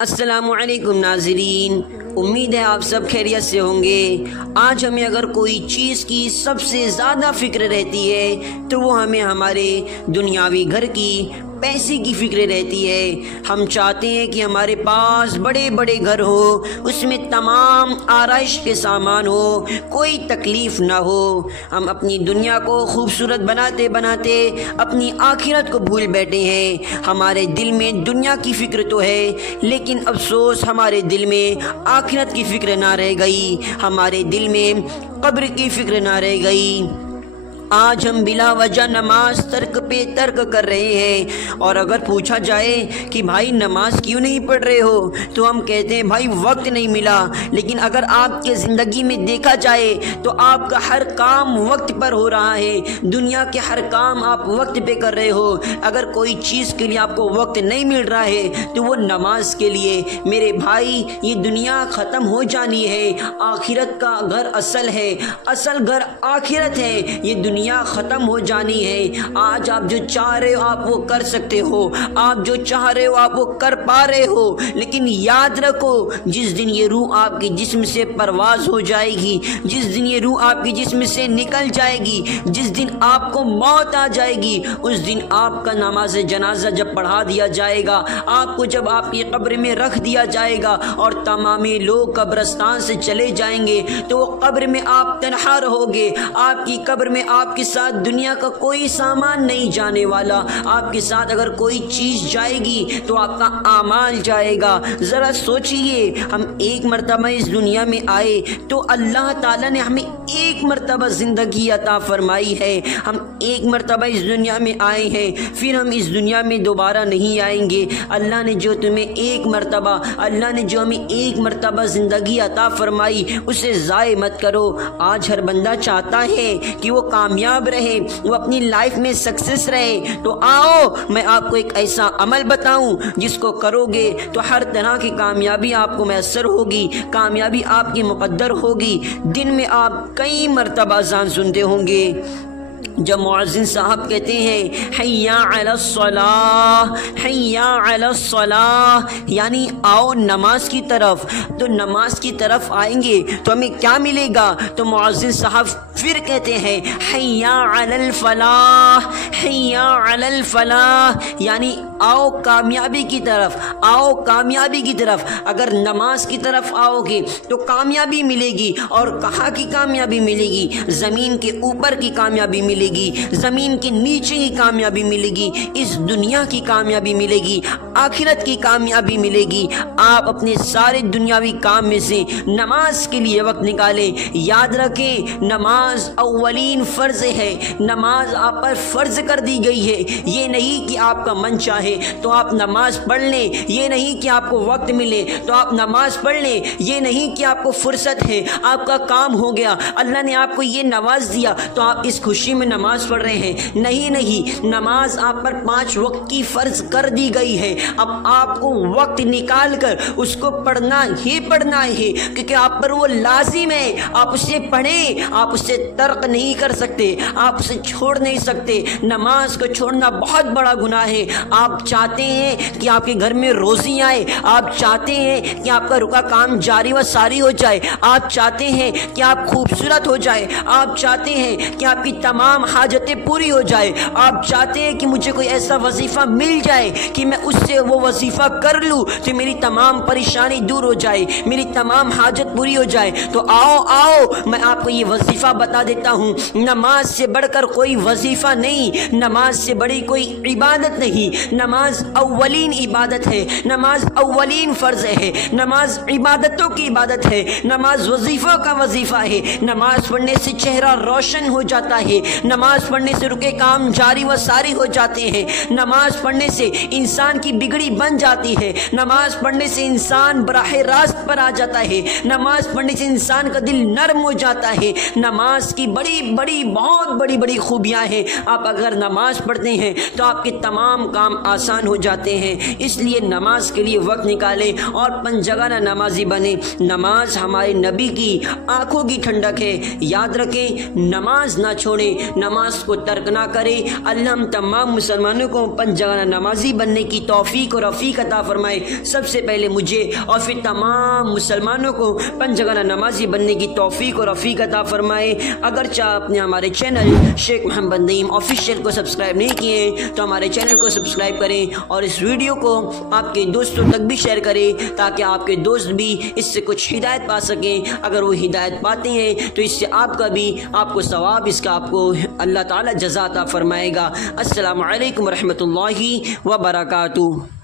अस्सलामुअलैकुम नाज़रीन, उम्मीद है आप सब खैरियत से होंगे। आज हमें अगर कोई चीज़ की सबसे ज़्यादा फ़िक्र रहती है तो वो हमें हमारे दुनियावी घर की, पैसे की फ़िक्र रहती है। हम चाहते हैं कि हमारे पास बड़े बड़े घर हो, उसमें तमाम आराइश के सामान हो, कोई तकलीफ़ ना हो। हम अपनी दुनिया को खूबसूरत बनाते बनाते अपनी आखिरत को भूल बैठे हैं। हमारे दिल में दुनिया की फ़िक्र तो है, लेकिन अफसोस हमारे दिल में आखिरत की फ़िक्र ना रह गई, हमारे दिल में कब्र की फ़िक्र ना रह गई। आज हम बिला वजह नमाज तर्क पे तर्क कर रहे हैं, और अगर पूछा जाए कि भाई नमाज क्यों नहीं पढ़ रहे हो तो हम कहते हैं भाई वक्त नहीं मिला। लेकिन अगर आपके ज़िंदगी में देखा जाए तो आपका हर काम वक्त पर हो रहा है, दुनिया के हर काम आप वक्त पे कर रहे हो। अगर कोई चीज़ के लिए आपको वक्त नहीं मिल रहा है तो वो नमाज के लिए। मेरे भाई, ये दुनिया ख़त्म हो जानी है, आखिरत का घर असल है, असल घर आखिरत है। ये दुनिया खत्म हो जानी है। आज आप जो चाह रहे हो आप वो कर सकते हो, आप जो चाह रहे हो आप वो कर पा रहे हो, लेकिन याद रखो जिस दिन ये रूह आपकी जिस्म से परवाज हो जाएगी, जिस दिन ये रूह आपकी जिस्म से निकल जाएगी, जिस दिन आपको मौत आ जाएगी, उस दिन आपका नमाज जनाजा जब पढ़ा दिया जाएगा, आपको जब आपकी कब्र में रख दिया जाएगा और तमामी लोग कब्रिस्तान से चले जाएंगे तो वो कब्र में आप तन्हा रहोगे। आपकी कब्र में आपके साथ दुनिया का कोई सामान नहीं जाने वाला। आपके साथ अगर कोई चीज़ जाएगी तो आपका आमाल जाएगा। ज़रा सोचिए, हम एक मरतबा इस दुनिया में आए तो अल्लाह ताला ने हमें एक मरतबा ज़िंदगी अता फरमाई है। हम एक मरतबा इस दुनिया में आए हैं, फिर हम इस दुनिया में दोबारा नहीं आएंगे। अल्लाह ने जो तुम्हें एक मरतबा, अल्लाह ने जो हमें एक मरतबा ज़िंदगी अता फरमाई उसे ज़ाय मत करो। आज हर बंदा चाहता है कि वो कामयाब रहे, वो अपनी लाइफ में सक्सेस रहे। तो आओ मैं आपको एक ऐसा अमल बताऊं जिसको करोगे तो हर तरह की कामयाबी आपको मैसर होगी, कामयाबी आपकी मुक़द्दर होगी। दिन में आप कई मरतबा अज़ान सुनते होंगे जब मुअज्जिन साहब कहते हैं हय्या अलस सलाह, हय्या अलस सलाह, यानी आओ नमाज की तरफ। तो नमाज की तरफ आएंगे तो हमें क्या मिलेगा? तो मुअज्जिन साहब फिर कहते हैं हय्या अलल फलाह, हय्या अलल फलाह, यानी आओ कामयाबी की तरफ, आओ कामयाबी की तरफ। अगर नमाज की तरफ आओगे तो कामयाबी मिलेगी। और कहाँ की कामयाबी मिलेगी? ज़मीन के ऊपर की कामयाबी मिलेगी, ज़मीन के नीचे की कामयाबी मिलेगी, इस दुनिया की कामयाबी मिलेगी, आखिरत की कामयाबी मिलेगी। आप अपने सारे दुनियावी काम में से नमाज के लिए वक्त निकालें। याद रखें, नमाज अव्वलीन फ़र्ज़ है, नमाज आप पर फ़र्ज़ कर दी गई है। ये नहीं कि आपका मन चाहे तो आप नमाज पढ़ लें, ये नहीं कि आपको वक्त मिले तो आप नमाज पढ़ लें, ये नहीं कि आपको फुर्सत है, आपका काम हो गया, अल्लाह ने आपको ये नवाज दिया तो आप इस खुशी में नमाज पढ़ रहे हैं। नहीं नहीं, नमाज आप पर 5 वक्त की फ़र्ज कर दी गई है। अब आपको वक्त निकाल कर उसको पढ़ना ही पढ़ना है, क्योंकि आप पर वो लाजिम है। आप उसे पढ़ें, आप उससे तर्क नहीं कर सकते, आप उसे छोड़ नहीं सकते। नमाज को छोड़ना बहुत बड़ा गुनाह है। आप चाहते हैं कि आपके घर में रोज़ी आए, आप चाहते हैं कि आपका रुका काम जारी व सारी हो जाए, आप चाहते हैं कि आप खूबसूरत हो जाए, आप चाहते हैं कि आपकी तमाम हाजतें पूरी हो जाए, आप चाहते हैं कि मुझे कोई ऐसा वजीफ़ा मिल जाए कि मैं उससे वो वजीफ़ा कर लूँ तो मेरी तमाम परेशानी दूर हो जाए, मेरी तमाम हाजत पूरी हो जाए। तो आओ आओ मैं आपको ये वजीफ़ा बता देता हूँ। नमाज से बढ़कर कोई वजीफ़ा नहीं, नमाज से बड़ी कोई इबादत नहीं। नमाज अव्वलीन इबादत है, नमाज अव्वलीन फ़र्ज़ है, नमाज इबादतों की इबादत है, नमाज वजीफ़ों का वजीफ़ा है। नमाज पढ़ने से चेहरा रोशन हो जाता है, नमाज पढ़ने से रुके काम जारी व सारी हो जाते हैं, नमाज पढ़ने से इंसान की बिगड़ी बन जाती है, नमाज पढ़ने से इंसान बराह रास्त पर आ जाता है, नमाज पढ़ने से इंसान का दिल नरम हो जाता है। नमाज की बड़ी बड़ी बहुत बड़ी बड़ी खूबियाँ हैं। आप अगर नमाज पढ़ते हैं तो आपके तमाम काम आसान हो जाते हैं। इसलिए नमाज के लिए वक्त निकालें और पंजगाना नमाजी बने। नमाज हमारे नबी की आंखों की ठंडक है। याद रखें, नमाज ना छोड़ें। नमाज को तर्क ना करे। अल्लाह हम तमाम मुसलमानों को 5 जगह नमाजी बनने की तौफीक और रफ़ीक अता फरमाए। सबसे पहले मुझे और फिर तमाम मुसलमानों को 5 जगह नमाजी बनने की तौफीक और रफ़ीक अता फरमाए। अगर चाह आपने हमारे चैनल शेख मोहम्मद नईम ऑफिशियल को सब्सक्राइब नहीं किए तो हमारे चैनल को सब्सक्राइब करें और इस वीडियो को आपके दोस्तों तक भी शेयर करें ताकि आपके दोस्त भी इससे कुछ हिदायत पा सकें। अगर वो हिदायत पाते हैं तो इससे आपका भी आपको सवाब इसका आपको अल्लाह ताला जज़ा अता फरमाएगा। अस्सलामु अलैकुम रहमतुल्लाहि व बरकातुहू।